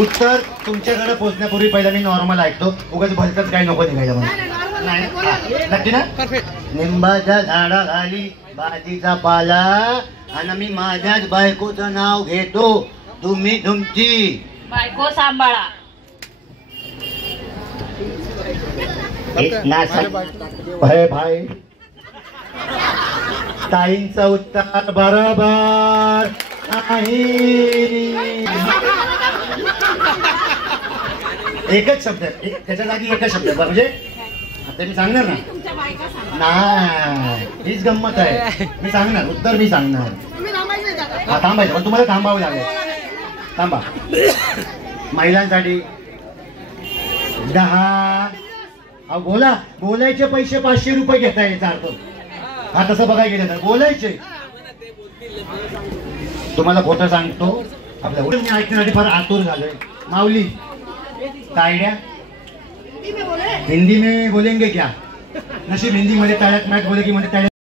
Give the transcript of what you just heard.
उत्तर तुमच्याकडे पोहोचण्यापूर्वी पहिला मी नॉर्मल ऐकतो, उगाच भलतच काही नको निघायला मला. नाही नक्की ना. निंबाच्या झाडाखाली भाजीचा पाला आणि मी माझ्याच बायकोचं नाव घेतो, तुम्ही तुमची बायको सांभाळा. भाई भाई ताईंचं उत्तर बरोबर नाही. एकच शब्द त्याच्या जागी एकच शब्द म्हणजे आता मी सांगणार ना. नाही हीच गंमत आहे. मी सांगणार उत्तर, मी सांगणार. हा थांबायचं पण तुम्हाला थांबावं लागेल. थांबा. महिलांसाठी 10. अहो बोला, बोलायचे पैसे 500 रुपये घेताय याचा अर्थ. हा तसं बघायला गेलं तर बोलायचे. तुम्हाला खोटं सांगतो, आपल्या मी ऐकण्यासाठी फार आतुर झालोय. माऊली तायड्या हिंदी में बोलेंगे क्या? नशीब हिंदी मध्ये तळ्यात मॅच बोले की मध्ये